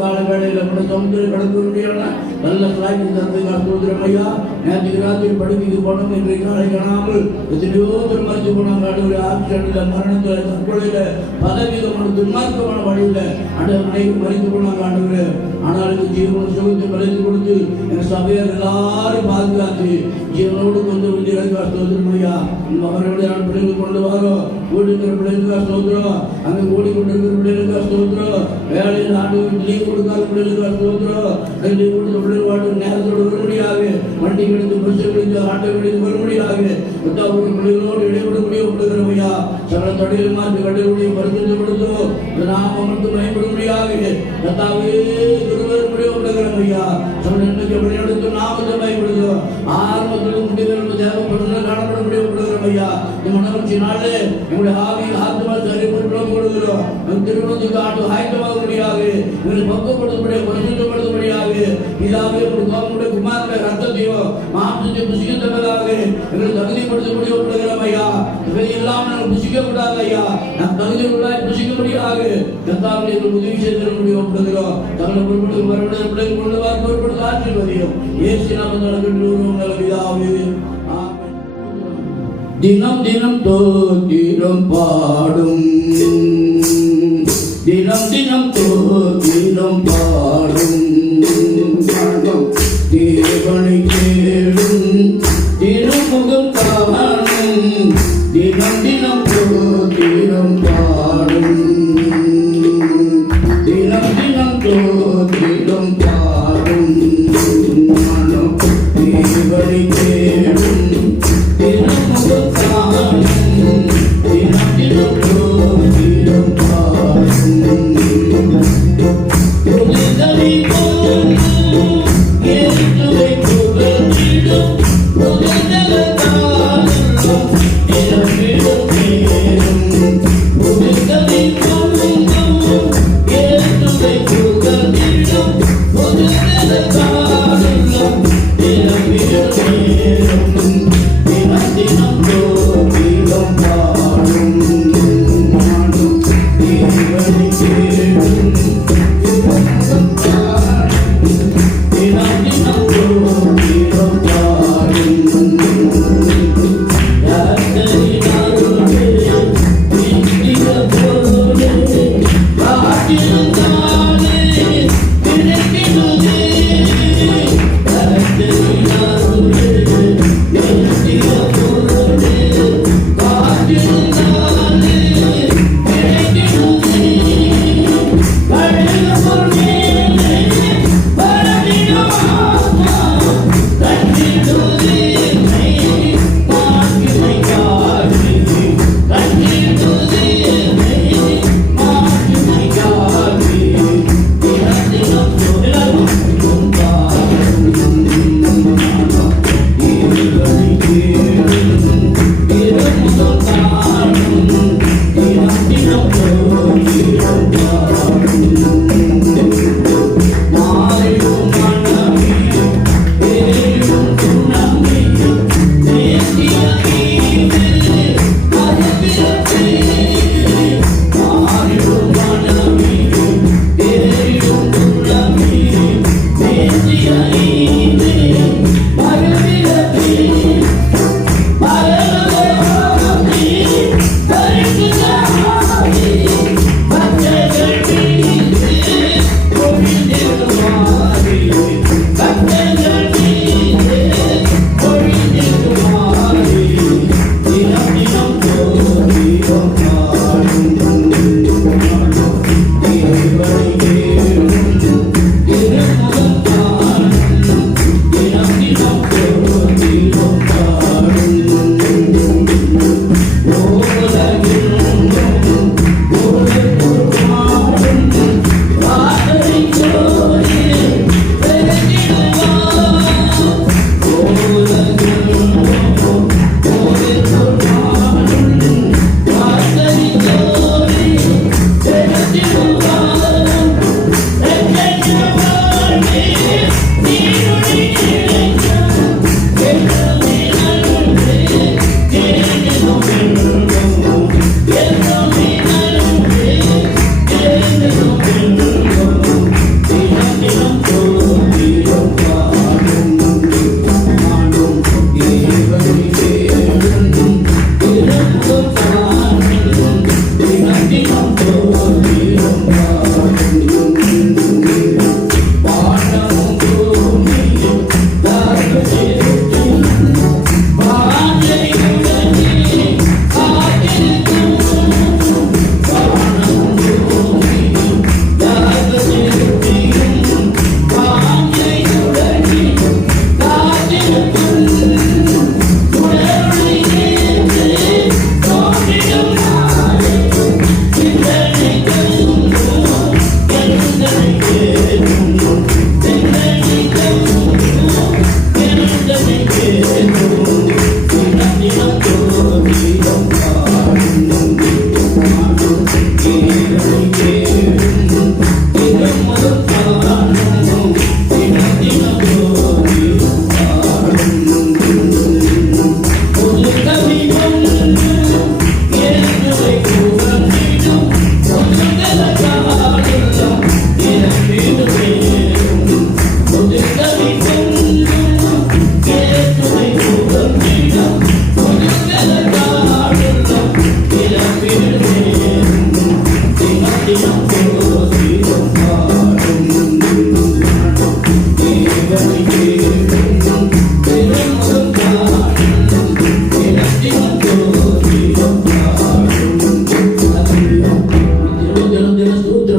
கால வேளையில் கூட சமுத்திர கடக்க முடியல நல்ல சாய்ச்சி தந்ததுக்காக ஸ்தோத்திரம் ஐயா. நேற்று ராத்திரி படுக்கைக்கு போனோம், இன்றைக்கு காலை காணாமல் எத்தனையோ பேர் மறைச்சு போனாங்க. ஆண்டவரே, ஆக்சிடென்ட்ல, மரணத்துல, தற்கொலையில, பலவிதமான துன்மார்க்கமான வழியில் அனைவரும் மறைத்து போனாங்க. ஆண்டவரே, ஆனாலும் ஜீவன சுகத்தை மறைத்து கொடுத்து என் சபையார் எல்லாரும் பாதுகாத்து ஜீவனோடு கொண்டு வந்து ஸ்தோத்திரம் ஐயா. மகனுடைய பிள்ளைகள் கொண்டு வரோம், வீட்டுக்கிற பிள்ளைகளுக்காக ஸ்தோத்திரம், அங்கே ஓடிக்கொண்டிருக்கிற பிள்ளைகளுக்காக ஸ்தோத்திரம், வேலையில் ஆண்டு லீவ் கொடுக்காத பிள்ளைகளுக்காக ஸ்தோத்திரம், லீவ் கொடுத்த பிள்ளைகள் வாழ்க்கை நேரத்தோடு வரும்படியாக, வண்டி கிடைத்து பஸ் கிடைத்து ஆட்டோ கிடைத்து வரும்படியாக, பிள்ளைகளோடு இடைவிட முடியப்படுகிறோம் ஐயா. சகல தொடையில் மாற்றி கடையுடைய பரிசுத்தப்படுத்தும் நாம மட்டும் பயன்படும்படியாக கத்தாவே திருவரும் முடியப்படுகிறோம் ஐயா. சகல நன்மைக்கு வழிநடத்தும் நாமத்தை பயன்படுத்தும் ஆரம்பத்திலும் முடிவுகளும் தேவைப்படுத்த காணப்பட முடியப்படுகிறோம் ஐயா. இந்த மனவச்சினாலே எங்களுடைய ஆவியில் ஆத்மா சரிப்படுத்தும் கொடுக்கிறோம். திருமணத்துக்கு ஆண்டு ஆயத்தமாக முடியாக எங்களை பக்குவப்படுத்தப்படியாக பரிசுத்தப்படுத்தப்படியாக இதாவே உங்களுடைய குமாரனுடைய ரத்தத்தையோ மாம்சத்தை புசிக்கத்தக்கதாக எங்களை தகுதிப்படுத்த முடியப்படுகிறோம் ஐயா. இவையெல்லாம் நாங்கள் புசிக்க கூடாது ஐயா. நாம் தகுதியுள்ளாய் புசிக்க முடியாது. கர்த்தாவே எங்களுக்கு உதவி செய்து முடியப்படுகிறோம். தங்களை பொறுப்படுத்த மறுபடிய பிள்ளைகள் கொண்டு வர பொறுப்படுத்த ஆசீர்வதியும் இயேசு நாமத்தால் கண்டுள்ளோம் நல்ல பிதாவே. தினம் தினம் தோத்திரம் பாடும், தினம் தினம் தோத்திரம் பாடும், தேவனை தேடும் திருமுகம் காணும், தினம் தினம் தோத்திரம் பாடும், தினம் தினம் தோத்திரம் பாடும், தேவனை தேடும் திருமுகம் காணும், தினம் தினம் தோத்திரம் பாடும். புனிதனை போலும் இயேசுவை புகழ்ந்திடும், புனிதலத்தாலும் இறப்பிடும் நேரும். புனிதனை போலும் இயேசுவை புகழ்ந்திடும், புனிதலத்தாலும் இறப்பிடும் நேரும். தினம் தினம் தோத்திரம் பாடும், தேவனை தேடும் திருமுகம் காணும், தினம் தினம் தோத்திரம் பாடும். யாத்திரையினாலே நித்திய பொருளே காத்திருந்தாலே கிடைத்திடுதே. யாத்திரையினாலே நித்திய பொருளே காத்திருந்தாலே கிடைத்திடுதே. Thank you.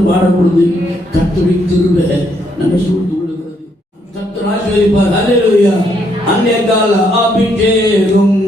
பாடப்படுது. கர்த்தருடைய கிருபை நம்மை சூழ்ந்து கொள்கிறது. கர்த்தர் ஆசீர்வதிப்பார். ஹல்லேலூயா. அன்னைய கால அபிஷேகம்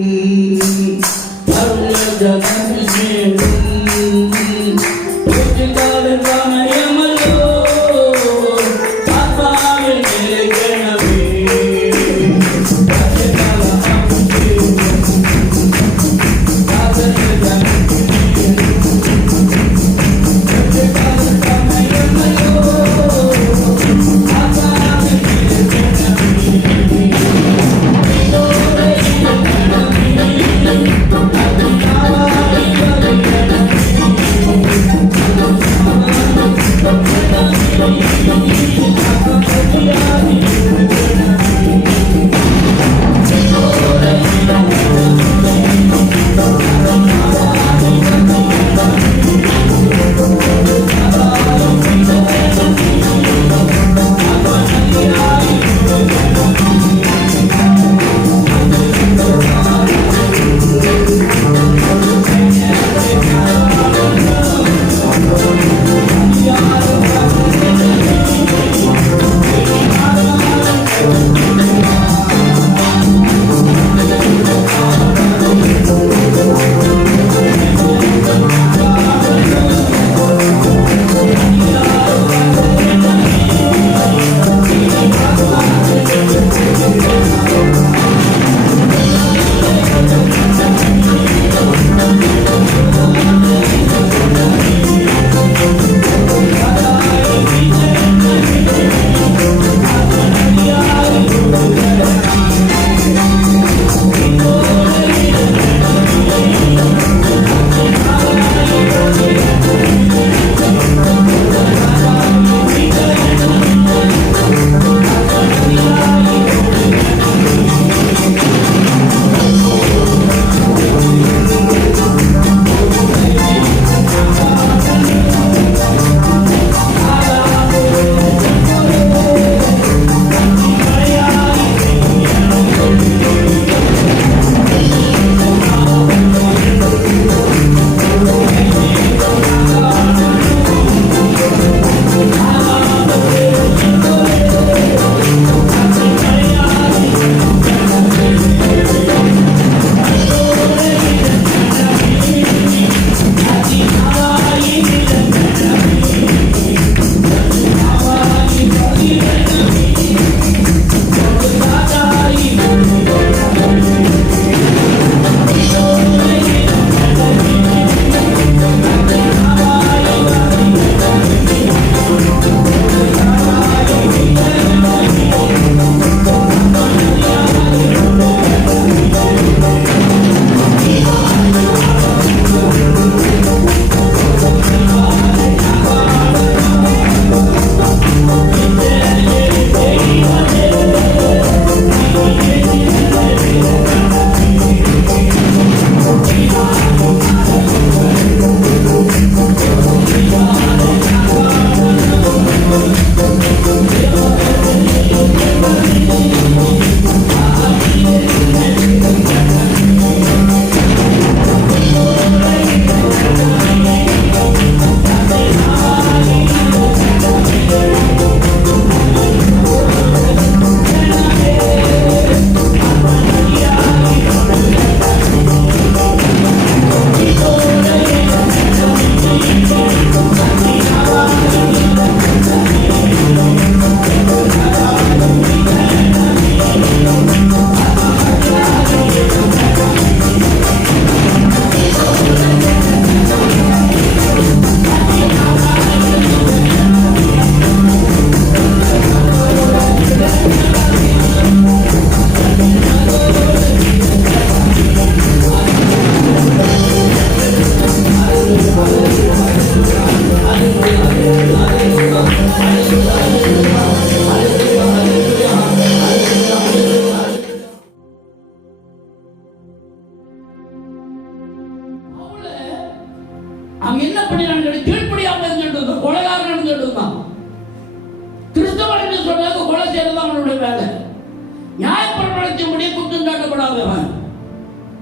குற்றம் சாட்டப்படாதவன்.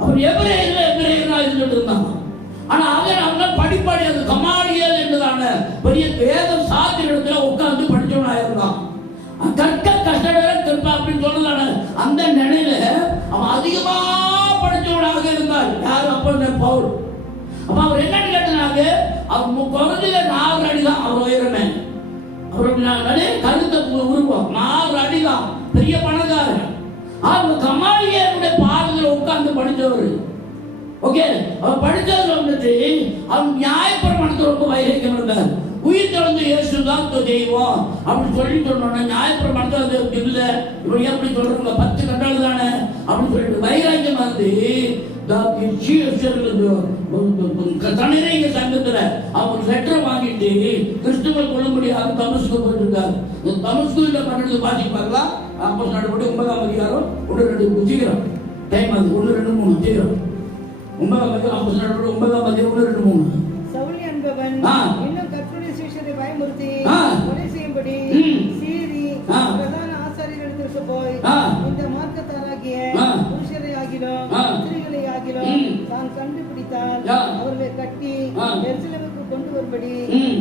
அவர் எபிரேயர்களா இருந்துட்டு இருந்தான். ஆனா அவங்க படிப்பாடி அந்த கமாலியல் என்றதான பெரிய வேத சாத்திரத்துல உட்கார்ந்து படிச்சவனா இருந்தான். கற்க கஷ்டம் அப்படின்னு சொல்லலான அந்த நிலையில அவன் அதிகமா படிச்சவனாக இருந்தார். யாரு? அப்ப பவுல். அப்ப அவர் என்னன்னு கேட்டாங்க, அவர் குறைஞ்ச 4 அடி தான் அவர் உயரமே. அவருடைய கருத்தை உருவம் 4 அடி தான். பெரிய பணக்காரர். அவங்க கமாலியருடைய பாதத்தில் உட்கார்ந்து படிச்சவர். ஓகே, அவர் படிச்சது வந்துட்டு அவன் நியாயப்பிரமாணத்தை ரொம்ப வைராக்கியம் இருந்தார். உயிர் தெழுந்த இயேசு தான் தெய்வம் அப்படின்னு சொல்லி சொன்னோன்னா நியாயப்பிரமாணத்தை அது இல்லை, இவன் எப்படி சொல்றாங்க 10 கட்டளை தானே அப்படின்னு சொல்லிட்டு வைராக்கியம் வந்து தனிநீங்க சங்கத்துல அவங்க லெட்டர் வாங்கிட்டு கிறிஸ்துவ கொள்ளும்படியாக தமஸ்கு போயிருக்காரு. தமஸ்குல பண்ணது வாசி பார்க்கலாம். அப்போ நடப்படி 9ஆம் அதிகாரம் 1-2 சீக்கிரம் டைம் அது 1-2-3 சீக்கிரம் 9ஆம் அதிகாரம் அப்போ நடப்படி 9ஆம் அதிகாரம் 1-2-3. சவுல் என்பவன் இன்னும் கர்த்தருடைய சீஷரை பயமுறுத்தி கொலை செய்யும்படி சீறி பிரதான ஆசாரியர்களிடத்திற்கு போய் இந்த மார்க்கத்தாராகிய புருஷரை ஆகிலும் ஸ்திரீகளை ஆகிலும் தான் கண்டுபிடித்தால் அவர்களை கட்டி எருசலேமுக்கு கொண்டு வரும்படி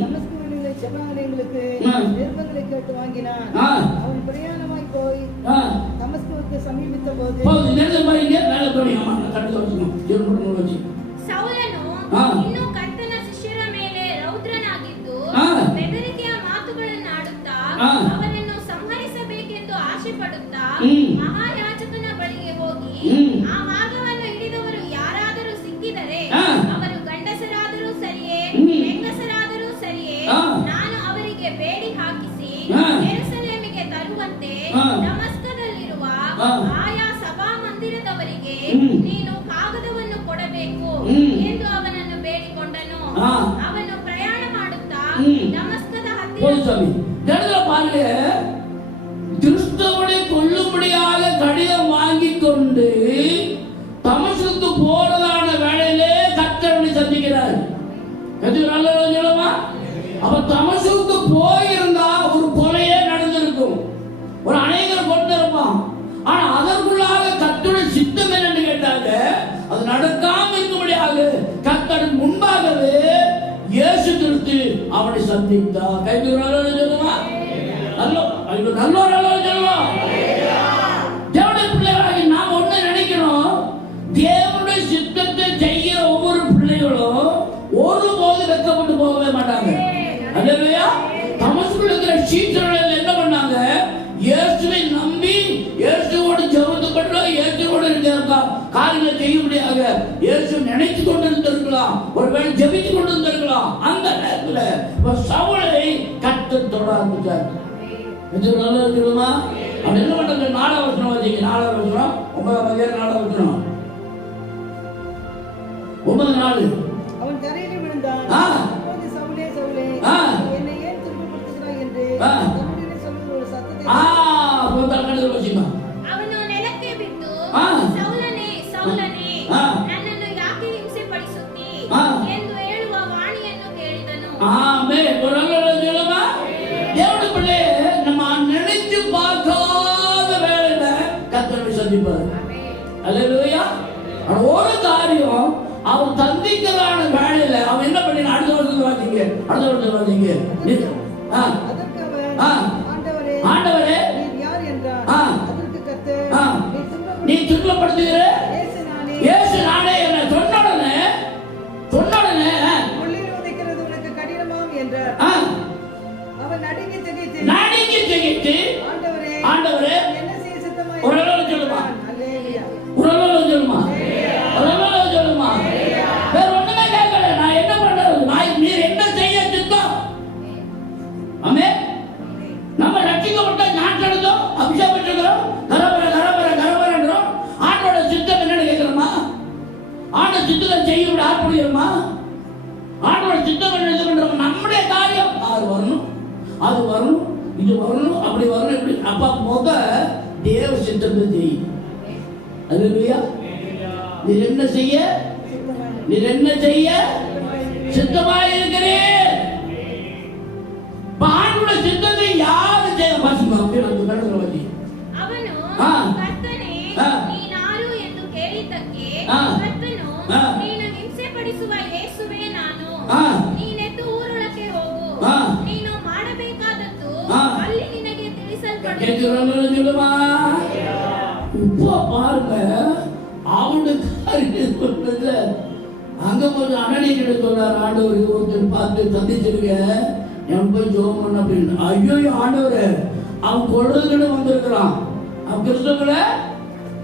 தமஸ்குவில் உள்ள ஜெபஆலயங்களுக்கு நிருபங்களை கேட்டு வாங்கினான். அவன் பிரயாணமாய் போய் தமஸ்குவுக்கு சமீபித்த போது ಇನ್ನೂ ಕರ್ತನ ಶಿಷ್ಯರ ಮೇಲೆ ರೌದ್ರನಾಗಿದ್ದು ಬೆದರಿಕೆಯ ಮಾತುಗಳನ್ನು ಆಡುತ್ತಾ ಅವನನ್ನು ಸಂಹರಿಸಬೇಕೆಂದು ಆಸೆ ಪಡುತ್ತಾ ಮಹಾಯಾಜಕನ ಬಳಿಗೆ ಹೋಗಿ ಆ ಮಾರ್ಗವನ್ನು ಹಿಡಿದವರು ಯಾರಾದರೂ ಸಿಕ್ಕಿದರೆ ಅವರು ಗಂಡಸರಾದರೂ ಸರಿಯೇ ಹೆಂಗಸರಾದರೂ ಸರಿಯೇ ನಾನು ಅವರಿಗೆ ಬೇಡಿ ಹಾಕಿಸಿ ಯೆರೂಸಲೇಮಿಗೆ ತರುವಂತೆ ದಮಸ್ಕದಲ್ಲಿರುವ ಆಯಾ ಸಭಾ ಮಂದಿರದವರಿಗೆ ನೀನು ಕಾಗದವನ್ನು ಕೊಡಬೇಕು ಎಂದು ಅವನನ್ನು ಬೇಡಿಕೊಂಡನು. ಅವನು ಪ್ರಯಾಣ ಮಾಡುತ್ತಾ ದಮಸ್ಕದ ಹತ್ತಿರ பாருங்க, கிறிஸ்துவை கொல்லும்படியாக கடிதம் வாங்கி கொண்டு தமஸ்குக்கு போறதான வேளையிலே கர்த்தரை சந்திக்கிறார். அப்ப தமஸ்குக்கு போயிருந்தா ஒரு கொலையே நடந்திருக்கும், ஒரு அநேகர் கொண்டு இருப்பான். ஆனா அதற்குள்ளாக கர்த்தருடைய சித்தம் என்னன்னு கேட்டாங்க, அது நடக்காம இருக்கும்படியாக கர்த்தர் முன்பாகவே இயேசு கிறிஸ்து அவனை சந்தித்தார். கைது சொல்லுமா? நல்ல சொல்லுமா? தேவனுடைய பிள்ளைகளாகி நாம் ஒண்ணு நினைக்கணும், தேவனுடைய சித்தத்தை செய்கிற ஒவ்வொரு பிள்ளைகளும் ஒருபோது வெட்கப்பட்டு போகவே மாட்டாங்க. அல்லேலூயா. தமஸ்குல இருக்கிற சீஷர்கள் என்ன பண்ணாங்க? இயேசுவை நம்பி இயேசுவோடு ஜெபத்துக்கொண்டு இயேசுவோடு காரியங்களை செய்யும்படியாக இயேசு நினைத்து கொண்டிருந்திருக்கலாம், ஒருவேளை ஜெபித்து கொண்டிருந்திருக்கலாம். அந்த நேரத்தில் சவுலை கர்த்தர் தொட ஆரம்பிச்சார். நல்லா இருக்குமா? அப்படி என்ன பண்றது? 4ஆம் வசனம் வாசிங்க. 4ஆம் வசனம் 9ஆம் அதிகாரம் 4ஆம் வசனம் 9-4. அவன் தரையிலே விழுந்தான். அப்பொழுது சவுலே சவுலே என்னை ஏன் துன்பப்படுத்துகிறாய் என்று தன்னுடைய சொல்லுகிற ஒரு சத்தத்தை ಅವನು ನೆಲಕ್ಕೆ ಬಿದ್ದು ಸೌಲನೇ ಸೌಲನೇ ನನ್ನನ್ನು ಯಾಕೆ ಹಿಂಸೆಪಡಿಸುತ್ತೀ ಎಂದು ಹೇಳುವ ವಾಣಿಯನ್ನು ಕೇಳಿದನು. ಆಮೆನ್. தேவனுடைய பிள்ளை நம்ம நினைச்சு பார்க்காத வேளையில கர்த்தரை சந்திப்பார். அல்லேலூயா. ஒரு காரியம் அவன் சந்திக்கிறதான வேளையில அவன் என்ன பண்ணினா? அடுத்த வருஷத்துல வாசிங்க. ஆண்டவரே நீர் யார் என்றார். அதற்கு கர்த்தர் நீ துன்பப்படுத்துகிற இயேசு நானே என்ன சொன்ன உடனே முள்ளில் உதைக்கிறது உனக்கு கடினமாம் என்றார். அவன் நடுங்கி திகைத்து ஆண்டவரே என்ன செய்ய சித்தமாய் ஒரு அளவு சொல்லுமா? அல்லேலூயா. ஒரு அளவு சொல்லுமா? வேற ஒண்ணுமே கேட்கல. நான் என்ன பண்றது? நீர் என்ன செய்ய சித்தம்? ஆமென். நம்ம ரட்சிக்கப்பட்ட ஞானத்தோம் அபிஷேகம் கரபரன்றோம். ஆண்டோட சித்தம் என்னன்னு கேட்கிறோமா? ஆண்ட சித்தத்தை செய்ய ஆர்ப்பணிக்கிறோமா? ஆண்டோட சித்தம் என்ன பண்றோம்? நம்முடைய காரியம் அது வரணும் இது வரணும் அப்படி வரணும் இப்படி. அப்ப முத தேவ சித்தத்தை செய். அல்லேலூயா. நீர் என்ன செய்ய சித்தமாய் இருக்கிறேன். ஆண்டோட சித்தத்தை யாரு செய்ய? வாசிமா அப்படியே அந்த கடவுளை வாசி. அவனோ கர்த்தனே நீ அப்போது அனனியிட சொன்னார், ஆண்டவர் ஒருத்தர் பார்த்து சந்திச்சிருக்க, என் போய் ஜெபம் பண்ண அப்படின்னு. ஐயோ ஆண்டவரே, அவன் கொள்றதுன்னு வந்திருக்கிறான். அவன் கிறிஸ்தவங்கள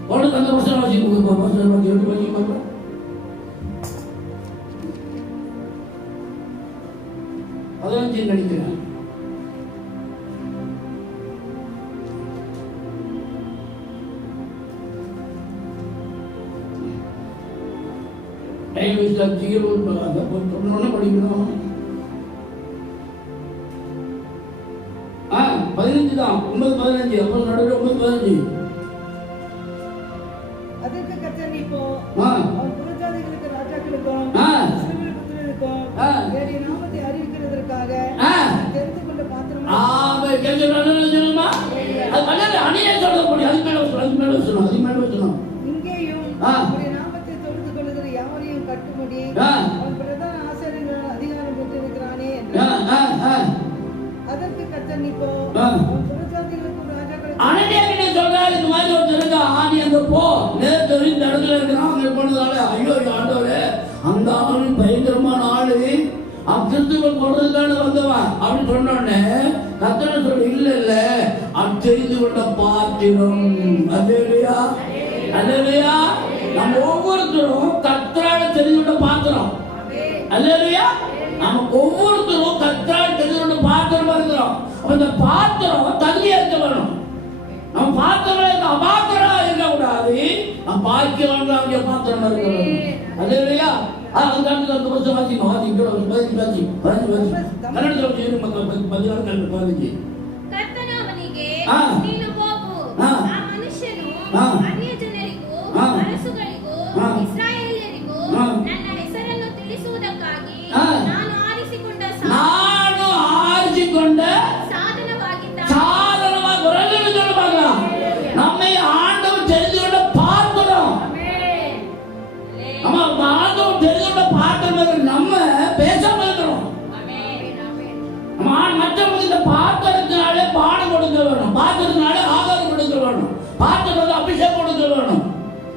கொள்றது அந்த வருஷம் வாசிக்க வருஷம் வாசி 8 வாசிக்க 15 நினைக்கிறேன். படிக்கணும். 15 தான், 9-15. அப்போ நடுவில் 9-15. அதற்கு கர்த்தர், நீ போ, அவன் புறஜாதிகளுக்கு ராஜாக்களுக்கும் இஸ்ரவேல் புத்திரருக்கும் என்னுடைய நாமத்தை அறிவிக்கிறதற்காக தெரிந்து கொண்ட பாத்திரமா. இங்கேயும் உடைய நாமத்தை தொழுது கொள்ளுகிற யாவரையும் கட்டும்படி அவன் பிரதான ஆசாரியர்கள் அதிகாரம் பெற்றிருக்கிறானே என்றார். அதற்கு கர்த்தர், நீ போ, அவன் புறஜாதிகளுக்கும் ராஜாக்களுக்கும். அனனியா சொல்றாரு, இந்த மாதிரி ஒரு தெரிஞ்சா நீ அங்க போ, நேரத்தில் இந்த இடத்துல இருக்கிறான். அங்க போனதால ஐயோ ஆண்டவரே, அந்த ஆளு பயங்கரமான ஆளு, அவன் கிறிஸ்துவன் கொள்றதுக்கான வந்தவன் அப்படின்னு சொன்னோடனே கர்த்தர் சொல்ல, இல்ல இல்ல, அவன் தெரிந்து கொண்ட பாத்திரம். அல்லேலூயா, அல்லேலூயா. நம்ம ஒவ்வொருத்தரும் கர்த்தரால தெரிந்து கொண்ட பாத்திரம். அல்லேலூயா. நம்ம ஒவ்வொருத்தரும் கர்த்தரால தெரிந்து கொண்ட பாத்திரமா இருக்கிறோம். அந்த பாத்திரம் தகுதியா இருக்க வேணும். நம்ம பாத்திரம் அபாத்திரம் இருக்கக்கூடாது. நம்ம பாக்கியவான்களுடைய பாத்திரமா இருக்க வேணும். அல்லேலூயா. கன்னடத்தில் ಕರ್ತನವನಿಗೆ ನೀನು ಹೋಗು, ಆ ಮನುಷ್ಯನು ಅನ್ಯಜನರಿಗೂ ಅರಸುಗಳಿಗೂ ಇಸ್ರಾಯೇಲ್ಯರಿಗೂ ನನ್ನ ಹೆಸರನ್ನು ತಿಳಿಸುವುದಕ್ಕಾಗಿ ನಾನು ಆರಿಸಿಕೊಂಡ ಸಾಧನವಾಗಿದ್ದಾನೆ. நம்மை ஆண்டவர் தெரிந்து கொண்ட பாத்திரம். நம்ம ஆண்டவர் தெரிந்து கொண்ட பாத்திரம். நம்ம பேசாம இருக்கிறோம். மற்றவங்க இந்த பாத்திரத்தினாலே பானம் கொடுக்க வேணும், பாத்திரத்தினாலே ஆகாரம் கொடுக்க வேணும், பாத்திரம் அபிஷேகம் கொடுக்க வேணும்.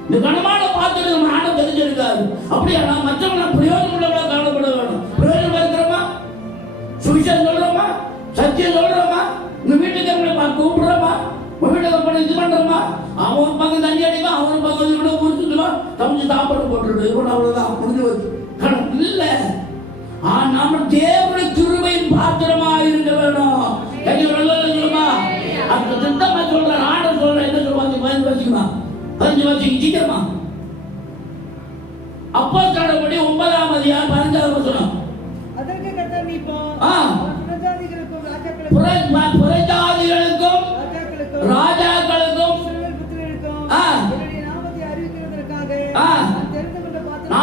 இந்த கனமான பாத்திரம் நம்ம ஆண்டவர் தெரிஞ்சிருக்காரு. அப்படியா மற்றவங்க பிரயோஜனம் உள்ளவங்களா காணப்பட வேணும். பிரயோஜனம் இருக்கிறோமா, சுவிசேஷம் சொல்றோமா, சத்தியம் சொல்றோமா, உங்க வீட்டுக்கு கூப்பிடுறோமா, இது பண்றோமா, அவன் பக்கம் தண்ணி அடிக்கும், அவன் பக்கம் கூட முடிச்சுடுவான், தமிழ்ச்சி சாப்பாடு போட்டுடு, அவ்வளவுதான் முடிஞ்சு வச்சு இல்ல. நம்ம தேவனுடைய கிருபையின் பாத்திரமா இருக்க வேணும். அந்த திட்டமா சொல்ற ஆண்டவர் சொல்ற என்ன சொல்லுவாங்க, 15 வச்சுக்கலாம், 15 வச்சுக்க சீக்கிரமா. அப்போஸ்தலப்படி 9ஆம் அதிகாரம் 15ஆம் வசனம். அதற்கு கர்த்தர், நீ போ, புறஜாதிகளுக்கும் ராஜாக்களுக்கும் இஸ்ரவேல் புத்திரருக்கும் என்னுடைய நாமத்தை அறிவிக்கிறதற்காக நான் தெரிந்து கொண்ட பாத்திரம்.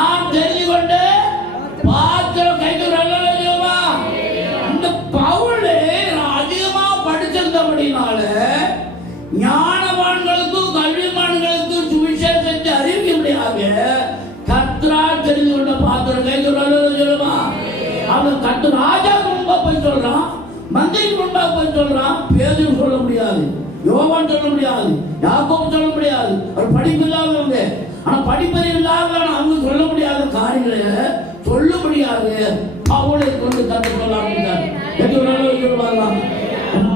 இந்த பவுல் அதிகமா படிச்சிருந்தபடினால ஞானவான்களுக்கும் கல்விமான்களுக்கும் சுவிசேஷத்தை அறிவிக்கும்படியாக கர்த்தரால் தெரிந்து கொண்ட பாத்திரம். சொல்லுமா, அவன் கர்த்தர் ராஜா முன்பாக போய் சொல்றான், மந்திரிக்கு முன்பாக போய் சொல்றான். பேதுரு சொல்ல முடியாது, யோவான் சொல்ல முடியாது, யாக்கோபு சொல்ல முடியாது. அவர் படிப்பு இல்லாதவங்க, ஆனா படிப்பறிவு இல்லாதவங்க அவங்க சொல்ல முடியாத காரியங்களை சொல்ல முடியாது. அவளை கொண்டு கற்றுக்கொள்ளலாம்.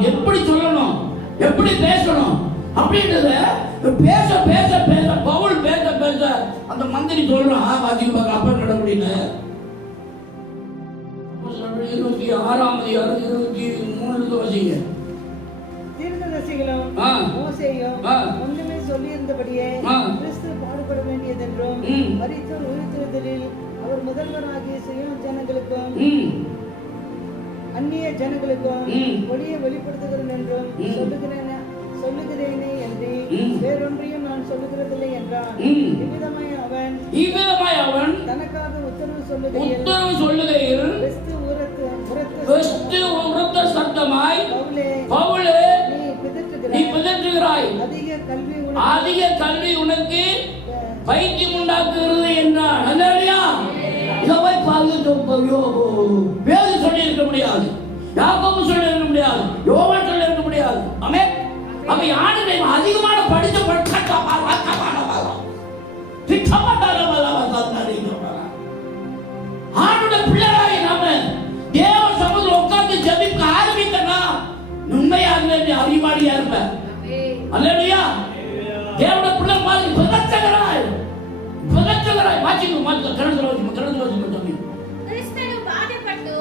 எப்படி சொல்லணும், எப்படி பேசணும் அப்படின்றத பேச பேச பேச பவுல் பேச பேச அந்த மந்திரி சொல்றான், வாசிக்க பார்க்க அப்ப நட முடியல. 26ஆம் அதிகாரம் 23 வாசிங்க. தீர்க்கதரிசிகளும் மோசேயும் ஒன்றுமே சொல்லியிருந்தபடியே கிறிஸ்து பாடுபட வேண்டியதென்றும் மரித்தோர் உயிர்த்தெழுதலில் அவர் முதல்வராகிய சியோன் ஜனங்களுக்கும் அந்நிய ஜனங்களுக்கும் ஒளியை வெளிப்படுத்துகிறேன் என்றும் சொல்லுகிறேனே என்று வேறொன்றையும் நான் சொல்லுகிறதில்லை என்றான். இவ்விதமாய் அவன் தனக்காக உத்தரவு சொல்லுகையில் உரத்த சத்தமாய், பவுலே, நீ பிதற்றுகிறாய், அதிக கல்வி உனக்கு பைத்தியம் உண்டாக்குகிறது என்றான். பேது சொல்லி இருக்க முடியாது, யாக்கோபு சொல்லி இருக்க முடியாது, யோவான் சொல்லி இருக்க முடியாது. ஆமென். அப்ப யாருமே அதிகமான படிச்ச ಕನ್ನಡದಲ್ಲಿ ಓದಿ ಸ್ವಾಮಿ. ಕ್ರಿಸ್ತನು ಬಾಧೆಪಟ್ಟು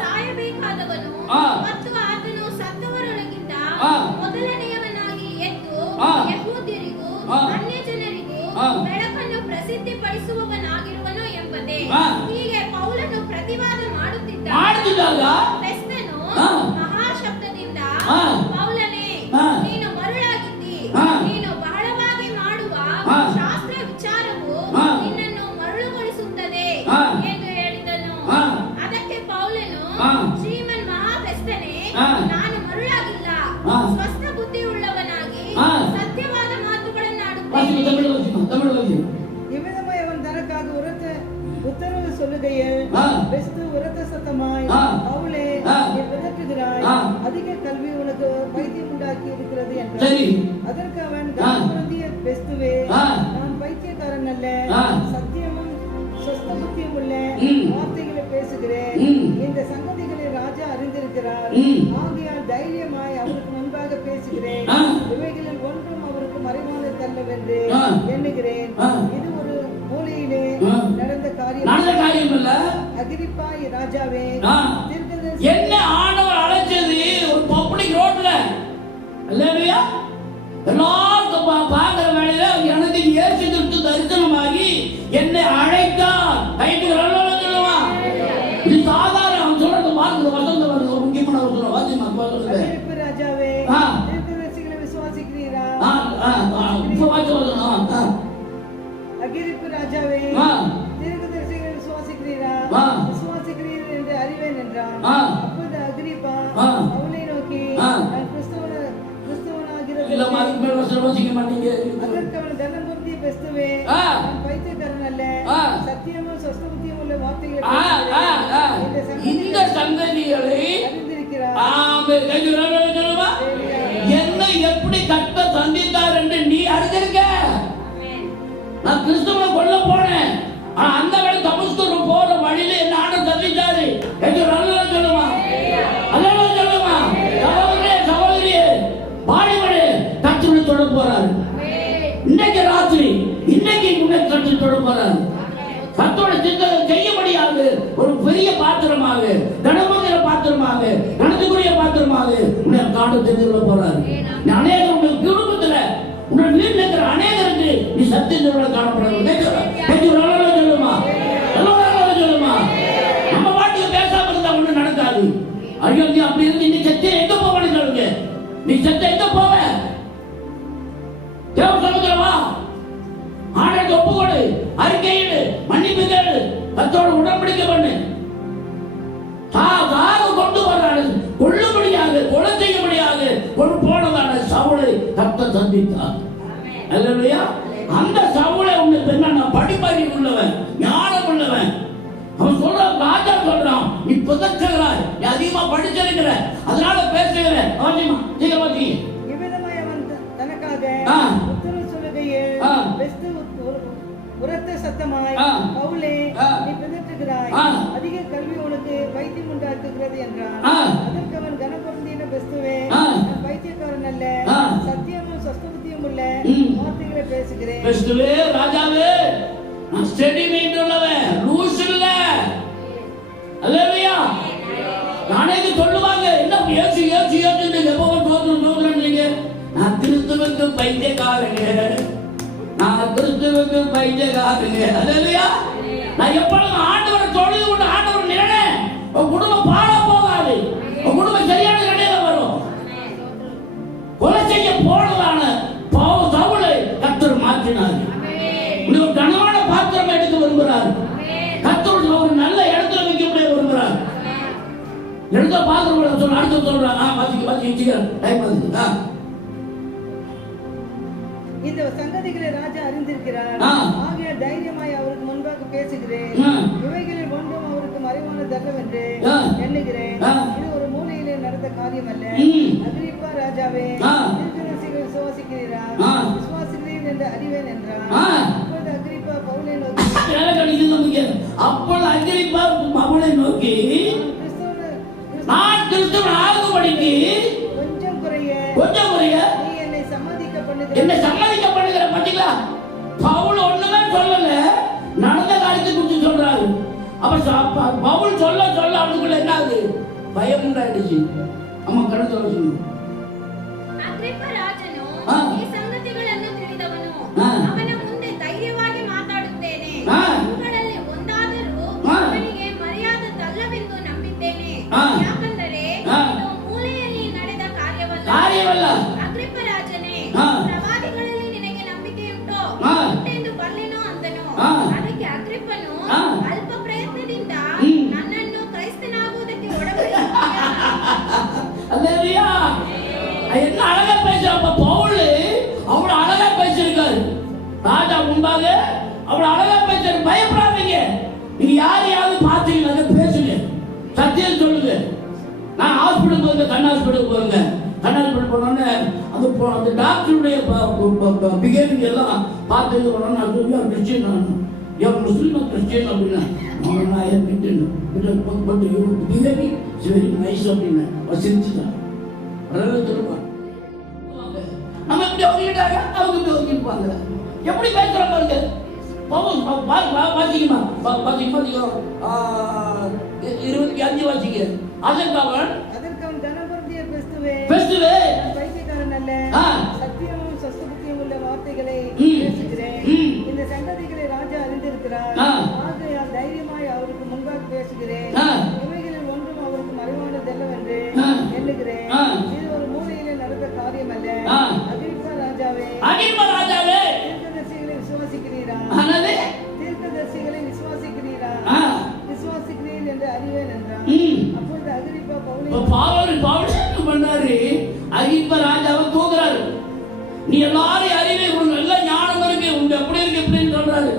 ಸಾಯಬೇಕಾದವನು ಮತ್ತು ಆತನು ಸತ್ತವರೊಳಗಿಂದ ಮೊದಲನೆಯವನಾಗಿ ಎದ್ದು ಯಹೂದ್ಯರಿಗೂ ಅನ್ಯಜನರಿಗೂ ಬೆಳಕನ್ನು ಪ್ರಸಿದ್ಧಿಪಡಿಸುವವನಾಗಿರುವನು ಎಂಬುದೇ. ಹೀಗೆ ಪೌಲನು ಪ್ರತಿವಾದ ಮಾಡುತ್ತಿದ್ದಾಗ ಫೆಸ್ತನು ಮಹಾಶಬ್ದದಿಂದ, ಪೌಲನೇ, ನೀನು ಮರುಳಾಗಿದ್ದಿ, ನೀನು ಬಹಳವಾಗಿ ಮಾಡುವ ಶಾಸ್ತ್ರ ವಿಚಾರವು ನಿನ್ನನ್ನು ಮರುಳುಗೊಳಿಸುತ್ತದೆ ಎಂದು ಹೇಳಿದನು. ಅದಕ್ಕೆ ಪೌಲನು, ಶ್ರೀಮನ್ ಮಹಾಫೆಸ್ತನೇ, ನಾನು ಮರುಳಾಗಿಲ್ಲ, ಸ್ವಸ್ಥ ಬುದ್ಧಿಯುಳ್ಳವನಾಗಿ ಸತ್ಯವಾದ ಮಾತುಗಳನ್ನಾಡುತ್ತೇನೆ. இவ்விதமாய் அவன் தனக்காக உத்தரவு சொல்லுகையில் பெஸ்து உரத்த சத்தமாய், பவுலே, நீ பிதற்றுகிறாய், அதிக கல்வி உனக்கு பைத்தியம் உண்டாக்கி இருக்கிறது என்றார். அதற்கு அவன், கனம்பொருந்திய பெஸ்துவே, நான் பைத்தியக்காரன் அல்ல, சத்தியமும் சொஸ்த புத்தியும் உள்ள வார்த்தைகளை பேசுகிறேன். இந்த சங்கதிகளை ராஜா அறிந்திருக்கிறார், ஆகையால் தைரியமாய் அவருக்கு முன்பாக பேசுகிறேன். இவைகளில் ஒன்றும் அவருக்கு மறைவானதல்லவென்று எண்ணுகிறேன். இது ஒரு மூலையிலே நடந்த காரியம் அல்ல. அகிரிப்பா ராஜாவே, என்ன ஆண்டவர் அழைச்சது ஒரு பப்ளிக் ரோட்ல, அல்லேலூயா, எல்லாரும் பாக்குற வேளையில எனக்கு இயேசு கிறிஸ்து தரிசனமாகி என்னை அழைத்தார். கைக்கு சொல்லுவா, இது சாதாரண அவன் சொல்றது பார்த்து வசந்த வருது. ஒரு முக்கியமான ஒரு வாசிமா சொல்லுங்க. அகிரிப்பா ராஜாவே, தீர்க்கதரிசிகளை விசுவாசிக்கிறீரா? அகிரிப்பா ராஜாவே, தீர்க்கதரிசிகளை விசுவாசிக்கிறீரா? விசுவாசிக்கிறீர் என்று அறிவேன் என்றான். அப்போது அகிரிப்பா பவுலை நோக்கி, நான் கிறிஸ்தவனாகிறது. அதற்கு அவன், கனம்பொருந்திய பெஸ்துவே, நான் பைத்தியக்காரன் அல்ல, சத்தியமும் சொஸ்தபுத்தியும் உள்ள வார்த்தைகளை இந்த சங்கதிகளை அறிந்திருக்கிறார். என்னை எப்படி கட்ட சந்தித்தார் என்று நீ அறிந்திருக்க. நான் கிறிஸ்துவனை கொல்ல போனேன், அந்த வேலை தமஸ்கு போற வழியில என்ன ஆண்டவர் சந்தித்தாரு என்று சொல்லுமா, அல்ல சொல்லுமா. சகோதரியே, பாடிவரே, கற்றுரை தொட போறாரு. இன்னைக்கு ராத்திரி, இன்னைக்கு கற்று தொட போறாரு. கத்தோட சிந்தனை செய்யும்படியாக ஒரு பெரிய பாத்திரமாக, கனமங்கிற பாத்திரமாக, கணத்துக்குரிய பாத்திரமாக உன்னை காடு தெரிந்து போறாரு. அநேக உங்க குடும்பத்துல, உன்னோட வீட்டில் இருக்கிற அநேகருக்கு நீ சத்தியத்தோட காணப்படுறது சொல்லுமா, சொல்லுமா. நம்ம பாட்டுக்கு பேசாம இருந்தா ஒண்ணு நடக்காது. ஐயோ, நீ அப்படி இருந்து நீ சத்திய எங்க போவன்னு சொல்லுங்க. நீ சத்திய எங்க போவ? தேவ சொல்லுகிறவா, ஆண்டவருக்கு ஒப்புக்கொடு, அறிக்கையிடு, மன்னிப்பு கேளு, கர்த்தரோட உடன்படிக்கை பண்ணு. கொண்டு வராது கொள்ளும்படியாக, கொலை செய்யும்படியாக கொண்டு போனதான சவுலை கர்த்தர் சந்தித்தார். அல்லேலூயா. அந்த சவுலை உன்னை பெண்ணா படிப்பறிவு உள்ளவன், ஞானம் உள்ளவன். அவன் சொல்ற, ராஜா சொல்றான், நீ புதச்சுகிறாய், நீ அதிகமா படிச்சிருக்கிற, அதனால பேசுகிற. ஆதிமா சீக்கிரமாத்தி. இவ்விதமாய் அவன் தனக்காக உத்தரவு சொல்லுகையில் பெஸ்து உரத்த சத்தமாய், பவுலே, நீ பிதற்றுகிறாய், அதிக கல்வி உனக்கு பைத்தியம் உண்டாக்குகிறது என்றான். அதற்கு அவன், கனம்பொருந்திய பெஸ்துவே, நான் பைத்தியக்காரன் அல்ல, சத்தியமும் சொஸ்தபுத்தியும் உள்ள வார்த்தைகளை பேசுகிறேன். பெஸ்துவே, ராஜாவே, நான் ஸ்டடி மைண்ட் உள்ளவன், லூஸ் இல்ல. அல்லேலூயா. நானே சொல்லுவாங்க, என்ன ஏசு ஏசு ஏசு எப்பவும் தோதுறீங்க. நான் கிறிஸ்துவுக்கு பைத்தியக்காரன், நான் கிறிஸ்துவுக்கு பைத்தியக்காரங்க. அல்லேலூயா. நான் எப்பொழுதும் ஆண்டவரை தொழுது கொண்டு ஆண்டவர் நினைனே, உன் குடும்பம் பாழ போகாது, உன் குடும்பம் சரியான நிலையில வரும். கொலை செய்ய போனதான சவுலை கர்த்தர் மாற்றினார். ஒரு கனமான பாத்திரம் எடுத்து வருகிறார். கர்த்தர் ஒரு நல்ல இடத்துல வைக்க முடிய வருகிறார். எடுத்த பாத்திரம் சொல்ல அடுத்து சொல்றான். வாசிக்க டைம் ஆகுது. இந்த சங்கதிகளை ராஜா அறிந்திருக்கிறார், ஆகையால் தைரியமாய் அவருக்கு முன்பாக பேசுகிறேன். இவைகளில் ஒன்றும் அவருக்கு மறைவானதல்லவென்று எண்ணுகிறேன். இது ஒரு மூலையிலே நடந்த காரியம் அல்ல. அகிரிப்பா ராஜாவே, தீர்க்கதரிசிகளை விசுவாசிக்கிறீரா? விசுவாசிக்கிறீர் என்று அறிவேன் என்றான். அப்பொழுது அகிரிப்பா பவுலை நோக்கி, நான் கிறிஸ்துவன் ஆகும்படிக்கு கொஞ்சம் குறைய நீ என்னை சம்மதிக்க பண்ணுகிற. பாத்தீங்களா? பவுல் ஒண்ணுமே சொல்லல, நடந்த காரியத்தை அவனுக்குள்ள என்ன ஆகுது? பயம் உண்டாயிடுச்சு. அம்மா கண்ணு சொல்லணும். ಅಗ್ರಿಪ್ಪ ರಾಜನು ಹಾ. ಈ ಸಂಗತಿಗಳನ್ನು ತಿಳಿದವನು. ಹಾ. ಅವನ ಮುಂದೆ ಧೈರ್ಯವಾಗಿ ಮಾತಾಡುತ್ತೇನೆ. ಹಾ. ಇವುಗಳಲ್ಲಿ ಒಂದಾದರೂ ಹಾ. ಅವನಿಗೆ ಮರ್ಯಾದೆಯಲ್ಲವೆಂದು ನಂಬಿದ್ದೇನೆ. ಹಾ. ಯಾಕಂದರೆ ಹಾ. ಇದು ಮೂಲೆಯಲ್ಲಿ ನಡೆದ ಕಾರ್ಯವಲ್ಲ. ಅಗ್ರಿಪ್ಪ ರಾಜನೇ, ಹಾ. ಪ್ರವಾದಿಗಳಲ್ಲಿ ನಿನಗೆ ನಂಬಿಕೆಯುಂಟೋ ಹಾ. ಎಂದು ಬಲ್ಲೆನೋ ಅಂದನು. ಹಾ. ಅದಕ್ಕೆ ಅಗ್ರಿಪ್ಪನು ಹಾ. ಅಲ್ಪ ಪ್ರಯತ್ನದಿಂದ ಹ್ಮ್. ನನ್ನನ್ನು ಕ್ರೈಸ್ತನಾಗುವುದಕ್ಕೆ ಒಡಂಬಡಿಸಿದ್ದೀಯಾ? அல்லேலூயா. என்ன அழகா பேசுறப்ப பவுல் அவ்வளவு அழகா பேசியிருக்காரு. ராஜா முன்பாக அவ்வளவு அழகா பேசுறாரு. பயப்படாதீங்க. நீங்க யாரையாவது பாத்தீங்கன்னா பேசுங்க, சத்தியம் சொல்லுங்க. நான் ஹாஸ்பிட்டல் போங்க, கண் ஹாஸ்பிட்டல் போங்க. கண் ஹாஸ்பிட்டல் போனோடனே அந்த டாக்டருடைய பிஹேவியர் எல்லாம் பார்த்து நான் சொல்லி கிறிஸ்டியன், நான் என் முஸ்லீம் கிறிஸ்டியன் அப்படின்னா நான் என் பட் பிஹேவி இஸ் வெரி நைஸ் அப்படின்னு சிரிச்சுதான் சொல்லுவாங்க. நம்ம இப்படி ஒதுக்கிட்டாங்க, அவங்க இப்படி ஒதுக்கிப்பாங்க. எப்படி பேசுற பாருங்க. வாசிக்குமா 25 வாசிக்க. அதற்கு அவன் கனபர்திய பெஸ்துவே பைத்தியக்காரன் அல்ல, சத்தியமும் சசுபுத்தியும் உள்ள வார்த்தைகளை பேசுகிறேன். இந்த சங்கதிகளை ராஜா அறிந்திருக்கிறார். ஆகையால் தைரியமாய் அவருக்கு முன்பாக பேசுகிறேன். இவைகளில் ஒன்றும் அவருக்கு மறைவானதல்லவென்று எண்ணுகிறேன். இது ஒரு மூலையிலே நடந்த காரியம் அல்ல. அகிரிப்பா ராஜாவே, தீர்க்கதரிசிகளை விசுவாசிக்கிறீரா? தீர்க்கதரிசிகளை விசுவாசிக்கிறீரா? விசுவாசிக்கிறீர் என்று அறிவேன் என்றான். அப்பொழுது அகிரிப்பா பவுல் பண்ணாரு. அகிரிப்பா ராஜாவை தூக்குறாரு. நீ எல்லாரும் அறிவை கொடுங்க, எல்லாம் ஞானம் இருக்கு, உங்க எப்படி இருக்கு எப்படின்னு சொல்றாரு.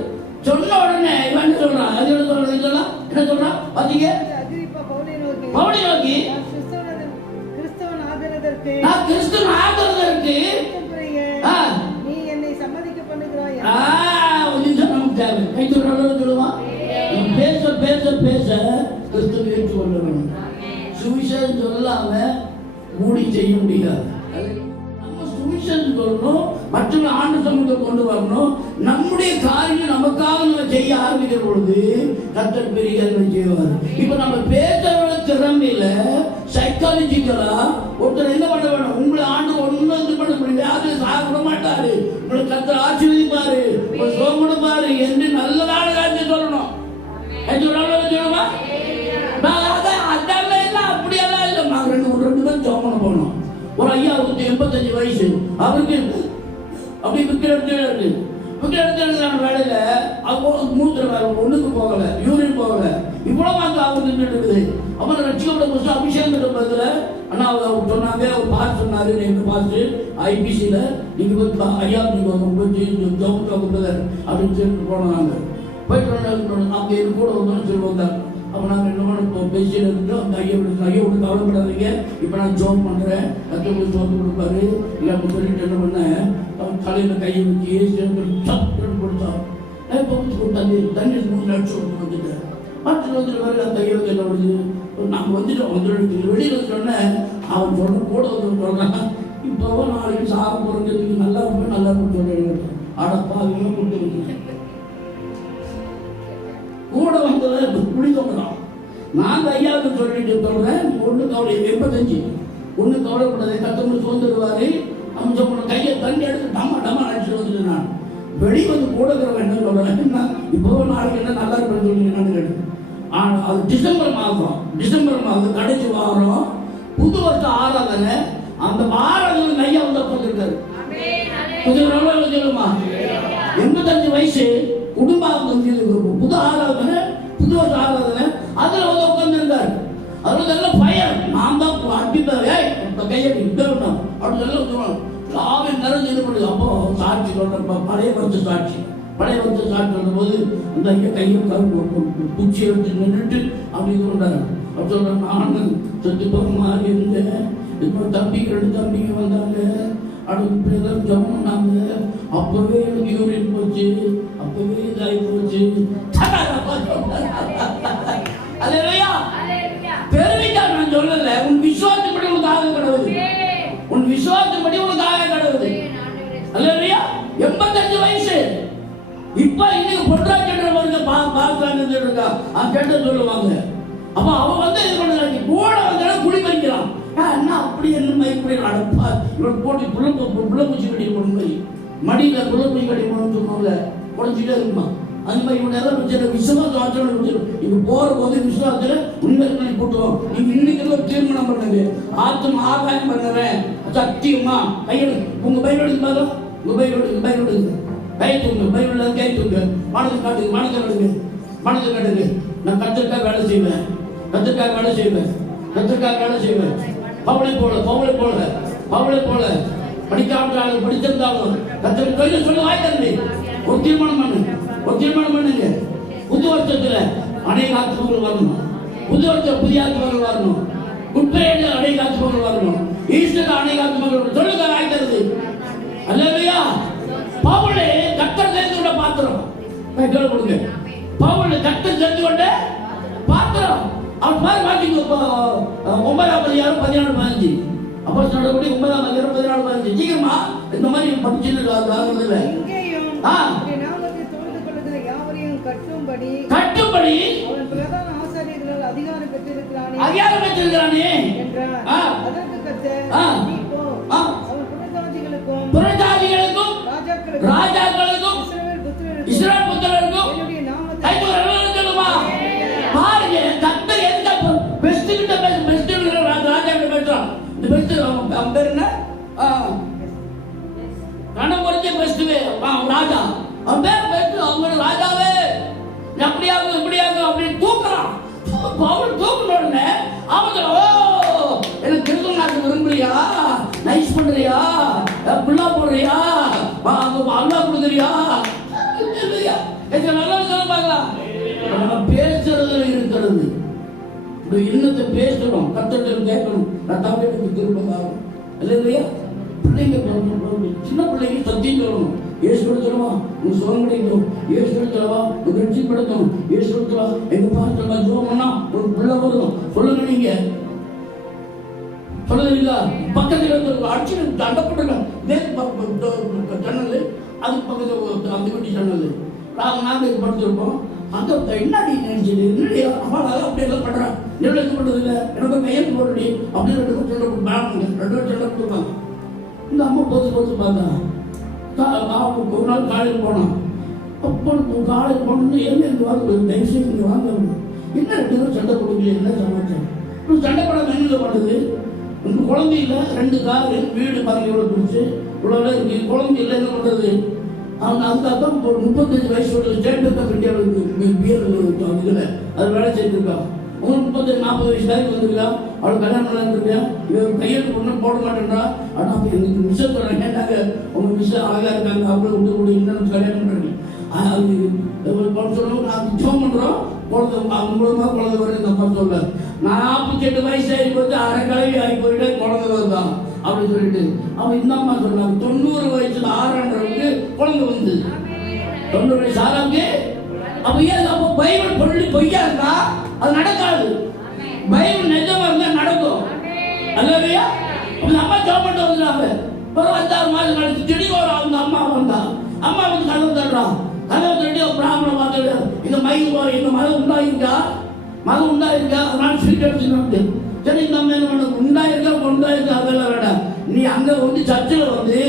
சொன்ன உடனே இவன் என்ன சொல்றான்? அது என்ன சொல்றான்? என்ன சொல்றான் பாத்தீங்க? அகிரிப்பா பவுலை நோக்கி கிறிஸ்தவன் ஆகிறதற்கு நீ என்னை சம்மதிக்க பண்ணுகிறாய். நமக்கு தேவை கை சொல்லுவான். பேச பேச பேச கிறிஸ்துவை ஏற்றுக்கொள்ளணும். சுவிசேஷம் சொல்லாம மூடி செய்ய முடியாது. நம்ம சுவிசேஷம் சொல்லணும், மற்றவங்க ஆண்டு சமூகத்தை கொண்டு வரணும். நம்முடைய காரியம் நமக்காக நம்ம செய்ய ஆரம்பிக்கிற பொழுது கர்த்தர் பெரிய காரியங்களை செய்வார். இப்ப நம்ம பேசுற திறமையில சைக்காலஜிக்கலா ஒருத்தர் என்ன பண்ண வேணும்? உங்களை ஆண்டு ஒன்னும் இது பண்ண முடியாது, யாரும் சாப்பிட மாட்டாரு, உங்களை கர்த்தர் ஆசீர்வதிப்பாரு, உங்களை சுகம் கொடுப்பாரு என்று நல்லதான காரியத்தை சொல்லணும். சொல்லுமா? அப்படியெல்லாம் இல்லை. நாங்கள் ரெண்டு பேரும் ஜோமனை போனோம். ஒரு ஐயாவுக்கு 85 வயசு. அவருக்கு அப்படி விக்கிற இடத்துல வேலையில அவங்க மூத்திர வேலை ஒண்ணுக்கு போகல, யூரின் போகல, இவ்வளவு அங்க அவங்க இருக்குது. அப்புறம் ரட்சிக்கப்பட்ட புதுசு அபிஷேகம் பதில அண்ணா அவர் சொன்னாங்க, அவர் பார்த்து சொன்னாரு, நீங்க பார்த்து ஐபிசியில நீங்க ஐயா நீங்க அப்படின்னு சொல்லிட்டு போனாங்க. போயிட்டு அவங்க கூட வந்தோம்னு சொல்லி வந்தாங்க. அப்போ நாங்கள் என்ன பண்ண பேசிட்டு இருந்தோம். அந்த ஐயா விட்டு கவலைப்படாதீங்க, இப்போ நான் ஜோம் பண்ணுறேன், கத்தவங்களுக்கு ஜோம் கொடுப்பாரு இல்லை அப்படின்னு சொல்லிட்டு என்ன பண்ணேன், அவன் தலையில் கையை வச்சு கொடுத்தான். தண்ணி 3 லட்சம் வந்துட்டேன். பார்த்துட்டு வந்துட்டு வர அந்த ஐயா என்ன பண்ணுது, நாங்கள் வந்துட்டு வெளியில் வந்தோடனே அவன் சொன்ன கூட வந்து சொல்கிறான், இப்போ நாளைக்கு சாப்பிட போகிறதுக்கு நல்லா இருக்கும் சொல்கிறேன். அடப்பா அவங்க கொடுத்துருக்கேன் கூட வந்ததை பிடிக்கணும். நான் ஐயாவுக்கு சொல்லிட்டு சொல்றேன், ஒண்ணு கவலை 85 ஒண்ணு கவலைப்படாது, கத்தவங்க சுதந்துருவாரு. அவன் சொன்ன கையை தண்ணி எடுத்து டமா அடிச்சுட்டு வந்துட்டு நான் வெளி வந்து கூட இருக்கிறவன் என்ன சொல்றேன், இப்போ நாளைக்கு என்ன நல்லா இருக்குன்னு சொல்லிங்கன்னு கேட்டு. அது டிசம்பர் மாதம் கடைசி வாரம், புது வருஷம் ஆராதனை. அந்த ஆராதனை ஐயா வந்து உட்காந்துருக்காரு. சொல்லுமா? 85 வயசு குடும்பம் வந்து புது ஆராதனை, புது வருஷ ஆராதனை, அதுல வந்து உட்கார்ந்துருந்தாரு. அதுல எல்லாம் பயம், நான் தான் அடிப்பேன் கையடி இருக்கணும் அப்படின்னு எல்லாம் ஆவின் நிறைஞ்சு இது பண்ணுது. அப்போ சாட்சி சொல்றேன், பழைய வருஷ சாட்சி சொல்லும் போது அந்த ஐயா கையை குச்சி எடுத்து நின்றுட்டு அப்படி இது பண்றாரு. அப்படி சொல்றேன், நான் செத்து போகிற மாதிரி இருந்தேன், இப்போ 2 தம்பிங்க வந்தாங்க, அடுத்து ஜம் பண்ணாங்க. அப்பவே எனக்கு யூரின் போச்சு, அப்பவே இதாகி போச்சு. பெருமைக்கா நான் சொல்லல, உன் விசுவாசப்படி உனக்கு ஆக கடவுது, உன் விசுவாசப்படி உனக்கு ஆக கடவுது. அல்லேலூயா. 85 வயசு. இப்ப இன்னைக்கு பொன்ராஜ் வருங்க பார்த்தாங்க கேட்ட சொல்லுவாங்க. அப்ப அவன் வந்து இது பண்ணுறாங்க கூட வந்தாலும் குடி பறிக்கிறான். என்ன அப்படி என்ன இப்படி நடப்பா இவன் போட்டு புள்ள பூச்சி கட்டி போன மாதிரி மடியில் புள்ள பூச்சி கட்டி போகணும்னு சொன்னாங்க குறைஞ்சிட்டே இருக்குமா. அந்த மாதிரி இவன் எல்லாம் வச்சு விசுவாசம் ஆச்சோட வச்சிடும். இப்போ போகிற போது விசுவாசத்தில் உண்மை கூட்டுவோம். நீங்கள் இன்னைக்கு தீர்மானம் பண்ணுங்க, ஆத்தும் ஆகாயம் பண்ணுறேன் சத்தியமா கையெழு உங்கள் பைபிள் பார்த்தோம். உங்கள் பைபிள் கை தூங்க, பைபிள் கை தூங்க, மனது காட்டுங்க, மனதை காட்டுங்க. நான் கத்திற்காக வேலை செய்வேன், கத்திற்காக வேலை செய்வேன். பவுளை போல படிக்காவிட்டாலும் படிச்சிருந்தாலும் கத்திர கையில் சொல்ல வாய்த்தரண்டி. ஒரு தீர்மானம் பண்ணுங்க. புது வருஷத்துல அநேக ஆத்மாக்கள் வரணும். புது வருஷம் புதிய ஆத்மாக்கள் வரணும். குட்பெயர்ல அநேக ஆத்மாக்கள் வரணும். ஈஸ்டர் அநேக ஆத்மாக்கள் சொல்லுங்க வாய்த்தருது. அல்லேலூயா. பவுலே கர்த்தர் தெரிந்து கொண்ட பாத்திரம். கைகள் கொடுங்க. பவுலே கர்த்தர் தெரிந்து கொண்ட பாத்திரம். அவன் மாதிரி வாசிங்க. 9:14-15 அப்போ சொல்லக்கூடிய 9:14-15 சீக்கிரமா இந்த மாதிரி படிச்சுட்டு கட்டும்படி அவன் பிரதான ஆசாரியர்களால் அதிகாரம் பெற்றிருக்கிறானே என்றார். அதற்கு கர்த்தர், நீ போ, அவன் புறஜாதிகளுக்கும் ராஜாக்களுக்கும் இஸ்ரவேல் புத்திரருக்கும் என்னுடைய நாமத்தை சொல்லுமா. பாருங்க, கர்த்தர் எந்த பெஸ்ட் கிட்ட பெஸ்ட் ராஜா கிட்ட பேசுறான். இந்த பெஸ்ட் அவன் பேர் என்ன? கணம் குறைஞ்ச பெஸ்ட் ராஜா. அவன் பேர் பெஸ்ட். அவங்க ராஜாவே அப்படியாகும் இப்படியாகும் அப்படின்னு தூக்குறான். பவுல் தூக்குன உடனே அவங்க எனக்கு திருநாக்கு விரும்புறியா, நைஸ் பண்றியா, புல்லா போடுறியா, அல்வா கொடுக்குறியா, நல்லா சொல்லுவாங்களா? நம்ம பேசுறதுல இருக்கிறது இன்னத்தை பேசணும், கத்தட்டும் கேட்கணும். நான் தமிழுக்கு திரும்பதாகும் இல்லையா? பிள்ளைங்க சின்ன பிள்ளைங்க சத்தியம் சொல்லணும். இயேசுவோட சொல்லவா உங்க சுகம் கிடைக்கும், இயேசுவோட சொல்லவா உங்க வெற்றி படுத்தணும், இயேசுவோட சொல்லவா எங்க பார்த்து ஜோம் பண்ணா ஒரு பிள்ளை வரும். சொல்லுங்க, நீங்க சொல்லுங்க. பக்கத்தில் அடிச்சு அண்டப்பட்டுங்க ஜன்னல், அது பக்கத்தில் அந்த வீட்டு ஜன்னல் நாங்கள் படுத்திருப்போம். அந்த என்னடி நினைச்சது என்னடி அவளாக அப்படி எல்லாம் பண்றான், எவ்வளவு பண்றது இல்லை, எனக்கு கையெழுத்து போடுறடி அப்படின்னு 2 பேரும் சண்டை கொடுப்பாங்க. 2 பேரும் சண்டை கொடுப்பாங்க. இந்த அம்மா போத்து பார்த்தாங்க. ஒரு நாள் காலையில் போனான். அப்போ காலையில் போனோம்னு எங்க வாங்க தயவுசெய்து இங்கே வாங்க. என்ன 2 பேரும் சண்டை கொடுக்கல, என்ன சமாச்சாரம்? சண்டை படம் என்ன பண்ணுது? உங்க குழந்தை இல்லை, 2 காரு, வீடு பாருங்க இவ்வளோ பிடிச்சி இவ்வளோ இருக்கு, குழந்தை இல்லை, என்ன பண்றது? அவங்க அதுக்காக ஒரு 35 வயசோட ஸ்டேட் பேங்க் ஆஃப் இந்தியாவில் பியர் இதில் அது வேலை செய்திருக்கான். உங்களுக்கு 35-40 வயசு வேலைக்கு வந்துருக்கா, அவளுக்கு கல்யாணம் பண்ணிருக்கா, இவன் கையெழுத்து ஒன்றும் போட மாட்டேன்றா. ஆனால் அப்போ எனக்கு மிஸ்ஸை சொல்கிறேன், கேட்டாங்க உங்க மிஸ்ஸை அழகாக இருக்காங்க, அவங்கள விட்டு இன்னும் கல்யாணம் பண்ணுறேன். சொல்லுவோம், நாங்கள் ஜோம் பண்ணுறோம், குழந்தை அவங்க மூலமாக குழந்தை வரும். இந்த அம்மா சொல்ல 48 வயசு ஆகி போச்சு, அரை கலவி ஆகி போயிட்டு குழந்தை வருதான் அப்படின்னு சொல்லிட்டு அவன் இந்த அம்மா சொன்னாங்க 90 வயசுல 6 குழந்தை வந்து 90 வயசு 6 அப்ப ஏன் அப்ப பைபிள் பொருள் பொய்யா இருந்தா அது நடக்காது. பைபிள் நிஜமா இருந்தா நடக்கும். அல்லையா? அந்த அம்மா ஜாப் பண்ணிட்டு வந்துட்டாங்க. ஒரு 5-6 மாதம் கழிச்சு திடீர்னு ஒரு அந்த அம்மா வந்தா. அம்மா வந்து கதவு தட்டுறான். கதவு தட்டி ஒரு பிராமணன் பார்த்து இந்த மயில் போற இந்த மதம் உண்டாயிருக்கா அதனால ஸ்வீட் அடிச்சுன்னு. சரி, இந்த அம்மா என்ன பண்ண உண்டாயிருக்கா அதெல்லாம் வேண்டாம். நீ அங்க வந்து சர்ச்சில் வந்து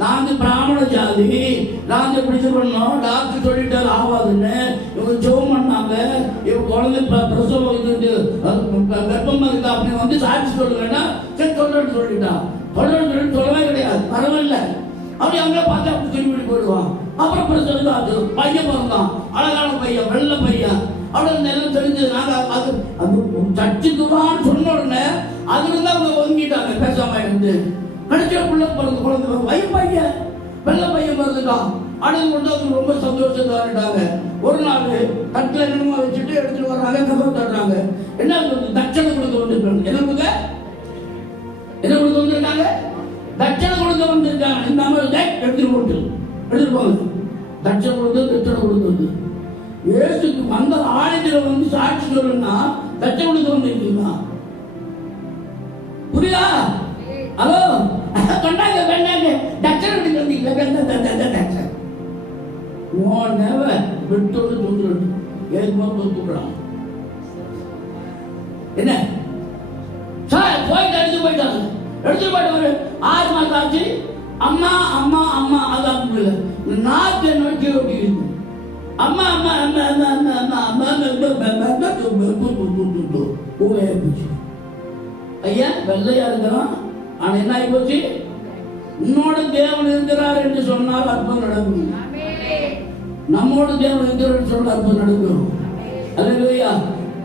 நாங்க பிராமண ஜாதி, நாங்க இப்படி பண்ணோம், டாக்டர் சொல்லிட்டாரு ஆகாதுன்னு இவங்க ஜோம் பண்ணாங்க, இவங்க குழந்தை பிரசவம் கர்ப்பமா இருக்கா அப்படின்னு வந்து சாட்சி சொல்லுங்கன்னா சரி சொல்றேன்னு சொல்லிட்டான். சொல்லவே கிடையாது, பரவாயில்ல. அப்படி அவங்கள பார்த்து அப்படி திரும்பி போயிடுவான். அப்புறம் பிரசவம் ஆச்சு, பையன் பிறந்தான், அழகான பையன், வெள்ளை பையன். அவ்வளவு நிலம் தெரிஞ்சது. நாங்க அது சர்ச்சுக்கு தான் சொன்ன உடனே அதுல இருந்து அவங்க ஒதுங்கிட்டாங்க, பேசாம இருந்து. கடைசியா குழந்தை பையன் வெள்ளை பையன் பிறந்துட்டான். அடகு கொண்டு அவங்க ரொம்ப சந்தோஷத்தை வந்துட்டாங்க. ஒரு நாள் கட்டில என்னமா வச்சுட்டு எடுத்துட்டு வர்றாங்க, கதவை தட்டுறாங்க. என்ன தட்சணை கொடுக்க வந்திருக்காங்க. என்ன கொடுக்க வந்திருக்காங்க? தட்சணை கொடுக்க வந்திருக்காங்க. இந்த மாதிரி எடுத்துட்டு போங்க. தட்சணை கொடுத்து இயேசுக்கு வந்த ஆலயத்துல வந்து சாட்சி சொல்லுன்னா தட்சணை கொடுக்க வந்திருக்கீங்களா? புரியுதா? ஹலோ, சொன்னாங்க வேண்டாங்க தட்சணை கொடுக்க வந்தீங்களா? விட்டோடு தூக்குறான். ஏற்கனவே தூக்குறான். எடுத்து போயிட்டு ஒரு 6 மாசம் ஆச்சு. அம்மா அம்மா அம்மா அதான் நாக்கு நோக்கி ஓட்டிக்கிட்டு அம்மா அம்மா அம்மா அம்மா அம்மா அம்மா போச்சு. ஐயா வெள்ளையா இருக்கிறான். ஆனா என்ன ஆகி போச்சு? உன்னோட தேவன் இருக்கிறார் என்று சொன்னால் அற்புதம் நடக்கும். நம்மோட தேவன் இருக்கிறார் சொன்னால் அற்புதம் நடக்கும். அல்லேலூயா.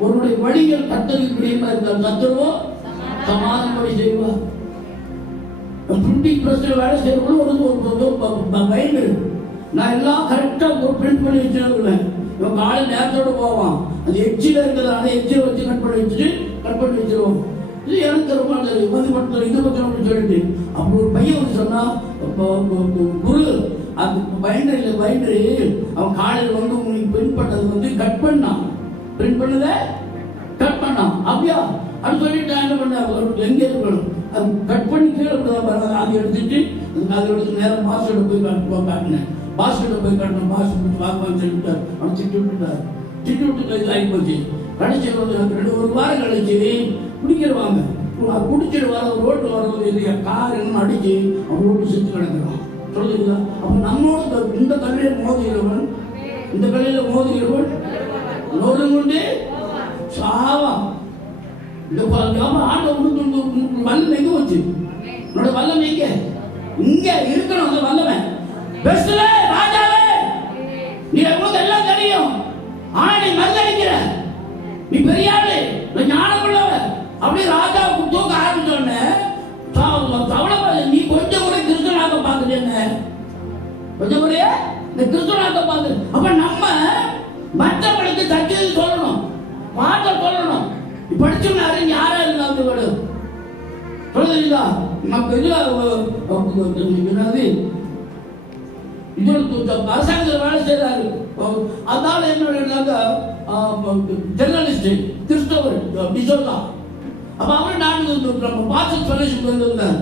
ஒருவருடைய வழிகள் கர்த்தருக்கு பிரியமா இருந்தால் கர்த்தரோ சமாதானப்படி செய்வார். பிரிண்டிங் பிரஸ்ல வேலை செய்யறவங்களும் ஒரு மைண்ட். நான் எல்லாம் கரெக்டாக பிரிண்ட் பண்ணி வச்சுருக்கேன். இவன் காலை நேரத்தோடு போவான். அது எச்சில் இருக்கிறதால எச்சில் வச்சு கட் பண்ணி வச்சிருவோம். இது எனக்கு ரொம்ப வந்து மட்டும் இது பக்கம் சொல்லிட்டு அப்போ ஒரு பையன் வந்து சொன்னா குரு அது பைண்டரி அவன் காலையில் வந்து உங்களுக்கு பிரிண்ட் பண்ணது வந்து கட் பண்ணான். பிரிண்ட் பண்ணதை கட் பண்ணான். அப்படியா அது சொல்லிட்டு என்ன பண்ண எங்கே இருக்கணும் அது கட் பண்ணி கீழே அதை எடுத்துட்டு அதை எடுத்து நேரம் பாஸ்வேர்டை போய் காட்டினேன். பாஸ்வேர்டை போய் காட்டினேன். பாஸ்வேர்டு வாங்குவான்னு சொல்லிட்டார். அவன் திட்டு விட்டுட்டார். திட்டு விட்டு இது ஆகி போச்சு. கடைசி வந்து ஒரு வாரம் கழிச்சு குடிக்கிறவாங்க குடிச்சிட்டு வர ரோட்டில் வரது இல்லையா கார் என்ன அடிச்சு அவன் ரோட்டு செஞ்சு கிடக்குறான். சொல்லுங்களா? அப்போ நம்மோட இந்த கல்லையில் மோதுகிறவன் இந்த கல்லையில் மோதுகிறவன் நொறுங்குண்டு சாவான். இந்த ஆட்டோ வல்லம் எங்க வச்சு என்னோட வல்லம் இங்க இருக்கணும். அந்த வல்லமை பெஸ்ட்ல ராஜாவே நீ உங்களுக்கு எல்லாம் தெரியும். ஆனா நீ மறுதளிக்கிற. நீ பெரிய ஆளு ஞானம் உள்ளவ. அப்படி ராஜாவுக்கு தூக்க ஆரம்பிச்சோடனே நீ கொஞ்சம் கூட கிறிஸ்துவனாக பார்த்துட்டேன்னு கொஞ்சம் கூட இந்த கிறிஸ்துவனாக பார்த்து. அப்ப நம்ம மற்றவர்களுக்கு சத்தியத்தை சொல்லணும், பாட்ட சொல்லணும். படிச்சோம்னாரு யாரா இருந்தாலும் விடு சொல்லுங்களா? நமக்கு இது அரசாங்கத்தில் வேலை செய்யறாரு. அதனால என்ன ஜெர்னலிஸ்ட் கிறிஸ்தவர் டிசோதா. அப்ப அவரு நான் நம்ம பாஸ்டர் ஃபெலோஷிப் வந்திருந்தார்.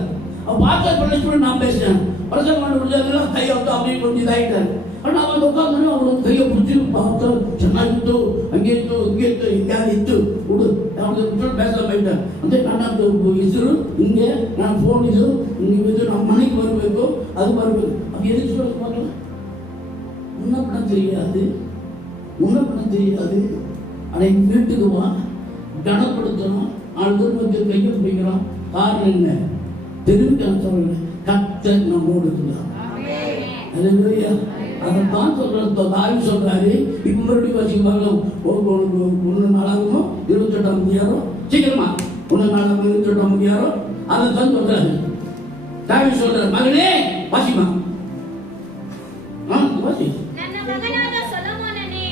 பாஸ்டர் ஃபெலோஷிப் நான் பேசினேன். பிரசங்கம் கையெழுத்து அப்படின்னு கொஞ்சம் இதாயிட்டாரு. ஆனால் அவன் உட்காந்து அவனுக்கு கையை பிடிச்சி பார்த்தா ಚೆನ್ನಾಗಿತ್ತು ಹಂಗೆ ಇತ್ತು ಹಿಂಗೆ ಇತ್ತು ಹಿಂಗಾಗಿ ಇತ್ತು ಹುಡು ಅವ್ರಿಗೆ ಬೇಸರ ಬೈತಾರೆ. ಅಂದರೆ ನನ್ನ ಹೆಸರು ಹಿಂಗೆ ನಾನು ಫೋನ್ ಇದು ಇದು ನಮ್ಮ ಮನೆಗೆ ಬರಬೇಕು ಅದು ಬರಬೇಕು. ಅದು ಎದಕ್ಕೆ சொல்லி முன்ன தெரியாது ஆனால் எங்கள் வீட்டுக்கு வா கனப்படுத்தணும். 4 பேர் வந்து கையை பிடிக்கிறோம். காரணம் என்ன? தெரிவிக்க சொல்றேன். கர்த்தர் நம்மோடு இருக்கிறார். அல்லேலூயா. அதைத்தான் தாவி சொல்றாரு. இப்ப மறுபடியும் வாசிப்பாங்க. 1 நாளாகுமோ 28ஆம் அதிகாரம் சீக்கிரமா 1 நாளாகும் 28ஆம் அதிகாரம் அதைத்தான் சொல்றாரு. தாவி சொல்றாரு மகனே வாசிமா வாசி. ನನ್ನ ಮಗನಾದ ಸೊಲೊಮೋನನೇ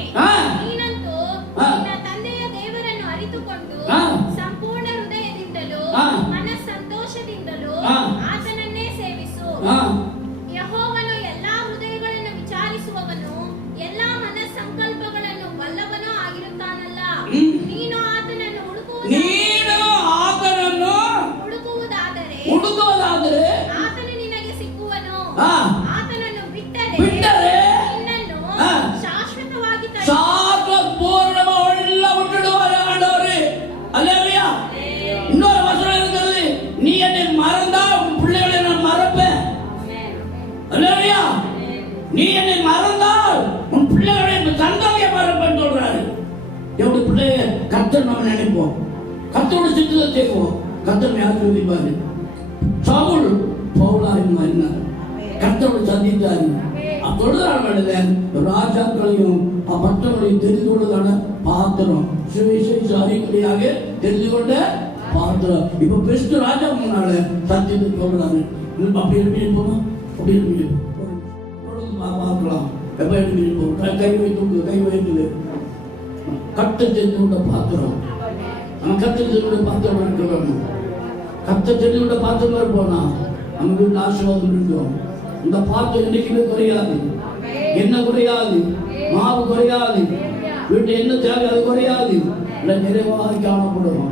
ನೀನಂತೂ ನಿನ್ನ ತಂದೆಯ ದೇವರನ್ನು ಅರಿತುಕೊಂಡು ಸಂಪೂರ್ಣ ಹೃದಯದಿಂದಲೂ ಮನಸ್ಸಂತೋಷದಿಂದಲೂ ಆತನನ್ನೇ ಸೇವಿಸು. ಯೆಹೋವನು ಎಲ್ಲಾ ಹೃದಯಗಳನ್ನು ವಿಚಾರಿಸುವವನು ಎಲ್ಲಾ ಮನಸ್ಸಂಕಲ್ಪಗಳನ್ನು ಬಲ್ಲವನೂ ಆಗಿರುತ್ತಾನಲ್ಲ. ನೀನು ಆತನನ್ನು ಹುಡುಕುವುದಾದರೆ ಆತನು ನಿನಗೆ ಸಿಕ್ಕುವನು. ಆತನನ್ನು ಬಿಟ್ಟರೆ ನಿನ್ನನ್ನು ಶಾಶ್ವತವಾಗಿ இன்னொரு வசனம் இருக்கிறது. நீ என்னை மறந்தால் உன் பிள்ளைகளை நான் மறப்பேன். அல்லேலூயா. நீ என்னை மறந்தால் உன் பிள்ளைகளை சந்ததியை மறப்பேன் சொல்றாரு. எப்படி பிள்ளைய கர்த்தர் நம்ம நினைப்போம், கர்த்தரோட சித்தத்தை செய்வோம். கர்த்தர் ஆசீர்வதிப்பாரு. சவுல் பவுலாய் மாறினார். கர்த்தரோட சந்தித்தாரு. சொல்றாங்க ராஜாக்களையும் மற்றவர்களையும் தெரிந்து கொண்டதான பாத்திரம் சுவிசேஷ அறிக்கையாக தெரிந்து கொண்ட பாத்திரம். இப்ப பெஸ்ட் ராஜா முன்னால சத்தியத்தை சொல்றாரு. அப்படி எப்படி போனோம் அப்படி எப்படி பார்க்கலாம். எப்ப எப்படி இருப்போம் கை வைத்து கட்ட தெரிந்து கொண்ட பாத்திரம். நம்ம கட்ட தெரிந்து கொண்ட பாத்திரம் இருக்கிறோம். கட்ட தெரிந்து கொண்ட பாத்திரம் இருப்போம்னா நம்ம வீட்டில் ஆசீர்வாதம் இருக்கும். இந்த பாத்திரம் என்னைக்குமே குறையாது. என்ன குறையாது, மாவு குறையாது, வீட்டு என்ன தேவை அது குறையாது, நிறைவாக காணப்படும்.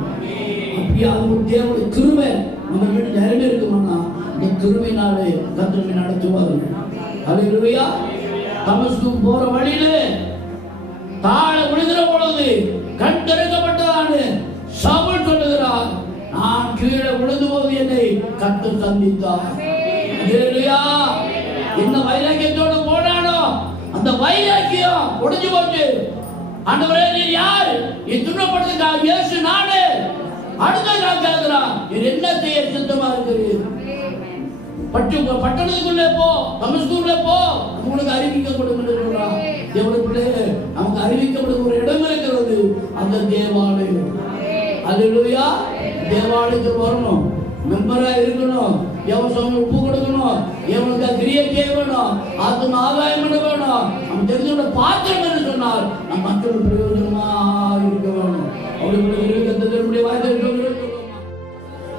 அப்படியே அது தேவனுடைய கிருபை நம்ம வீட்டு நிறைவே இருக்குமானா இந்த கிருபையினாலே கர்த்தர் நடத்துவார். அல்லேலூயா. தமஸ்கு போற வழியிலே தாழ விழுகிற பொழுது கண் திறக்கப்பட்டதான சவுல் சொல்லுகிறார், நான் கீழே விழுந்து போது என்னை கர்த்தர் சந்தித்தார். ஹalleluya. என்ன வைராக்கியத்தோடு போனானோ அந்த வைராக்கியம் உடைஞ்சு போச்சு. ஆண்டவரே நீர் யார்? நீ துன்பப்படுத்துக்காக இயேசு நானே. அடுத்த நாள் கேட்கிறான், நீர் என்ன செய்ய சித்தமா இருக்கிறீர்? பட்டணத்துக்குள்ளே போ, தமஸ்குள்ளே போ, உங்களுக்கு அறிவிக்கப்படும் என்று சொல்றான். தேவனுக்குள்ளே நமக்கு அறிவிக்கப்படும் ஒரு இடம் இருக்கிறது, அந்த தேவாலயம். ஹalleluya. தேவாலயத்துக்கு வரணும், மெம்பரா இருக்கணும், எவன் உப்பு கொடுக்கணும், எவனுக்கு கிரியை செய்யணும், ஆத்ம ஆதாயம் பண்ண வேணும். நம்ம தெரிஞ்சோட பாத்திரம் என்று சொன்னார், நம் மக்கள் பிரயோஜனமா இருக்க வேணும். அவருடைய வாய்ப்பு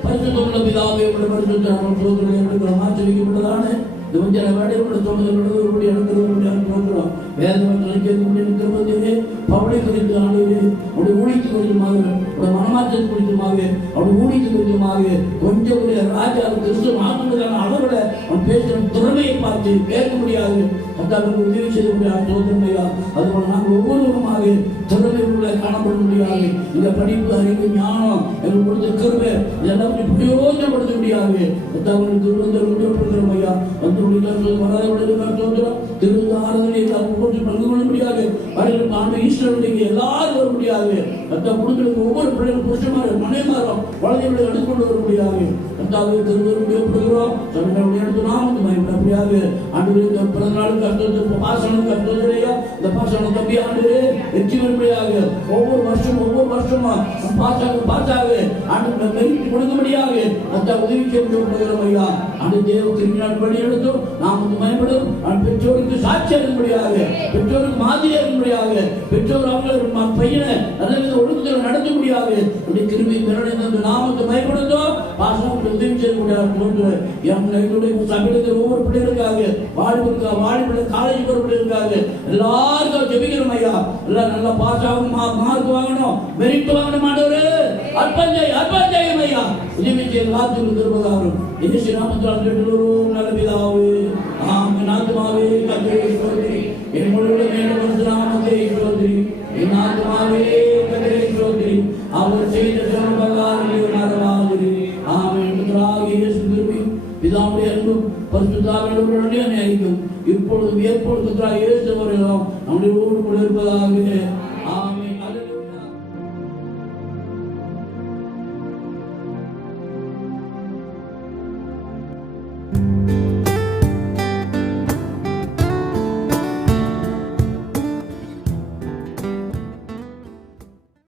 பரிசுத்தமுள்ள பிதாவே, உடைய பரிசுத்த நாமம் ஸ்தோத்திரம் ஆச்சரிக்கப்பட்டதான இந்த கொஞ்ச வேலை உடைய தோணுதலோடு உடைய அனுகிரகத்தை அனுப்புகிறோம். வேதவற்றை கேட்கக்கூடிய கிருபையே பவுலை குறித்து ஆண்டவரே, அவருடைய ஊழியத்து குறித்துமாக, அவருடைய மனமாற்றத்தை குறித்துமாக, அவருடைய ஊழியத்து குறித்துமாக கொஞ்சம் கூட ராஜா கிறிஸ்துவ ஆத்மக்கான அளவில் அவன் பேசுகிற திறமையை பார்த்து கேட்க முடியாது. கர்த்தாவுக்கு உதவி செய்ய முடியாது சோதனையா. அதுபோல நாங்கள் ஒவ்வொருவருமாக திறமைக்குள்ள காணப்பட முடியாது. இந்த படிப்பு, அறிவு, ஞானம் எங்களுக்கு கொடுத்த கிருபை இதெல்லாம் பிரயோஜனப்படுத்த முடியாது. கர்த்தாவுக்கு திருவந்தர் ஐயா வந்து திருந்த ஆராதனை பங்கு கொள்ள முடியாது. ஆண்டு ஈஸ்வரனுக்கு எல்லாரும் வர முடியாது. கர்த்தா குடும்பங்களுக்கு ஒவ்வொரு பிள்ளைகளும் புருஷமாரு மனைமாரும் குழந்தைகளை எடுத்துக்கொண்டு வர முடியாது. கர்த்தாவை திருவருகிறோம். எடுத்து நாம பயப்பட முடியாது. ஆண்டு பிறந்த நாளுக்கு கஷ்டத்து பாசனம் கஷ்டத்தையா இந்த பாசனம் தம்பி ஆண்டு வெற்றி பெறும்படியாக ஒவ்வொரு வருஷமா பாசாக ஆண்டு மெரிட் கொடுக்க முடியாது. கர்த்தா உதவி செய்ய ஐயா. ஆண்டு தேவ திருநாள் படி எடுத்தோம் நாம் பயப்படும். பெற்றோருக்கு சாட்சி இருக்கும்படியாக, பெற்றோருக்கு மாதிரியா இருக்கும்படியாக, பெற்றோர் அவங்க பையனை நல்ல ஒழுக்கத்தில் நடத்த முடியாது. திரும்பி பிறனை நாமத்தை பயப்படுத்தோம். பாசனம் உதவி செய்ய முடியாது. எங்களுடைய சபையில் ஒவ்வொரு பிள்ளைகளுக்காக வாலிபுள்ள காலேஜ் போற பிள்ளைகளுக்காக எல்லாருக்கும் ஜெபிக்கிறோம் ஐயா. எல்லாம் நல்லா பாஸ் ஆகணும், மார்க் வாங்கணும், மெரிட் வாங்கணும். ஆண்டவரே அற்பம் செய்யும் ஐயா. உதவி செய்ய காத்து திரும்பதாகும். இயேசு நாமத்தால் கேட்டுள்ளோம் நல்ல பிதாவே. ஆமென். ஆத்துமாவே கர்த்தரை ஸ்தோத்திரி, என் முழு மேலும் நாமத்தை ஸ்தோத்திரி. என் ஆத்துமாவே கர்த்தரை ஸ்தோத்திரி, அவர் செய்த சர்வகாரியங்களை மறவாதிரு. ஆமென். இயேசு கிருபை, பிதாவுடைய அன்பும் பரிசுத்த ஆவியானவருடைய ஐக்கியம் இப்பொழுதும் எப்பொழுதும் இயேசு அவர்களும் நம்முடைய கூட இருப்பதாக. ஆமென். ஹல்லேலூயா.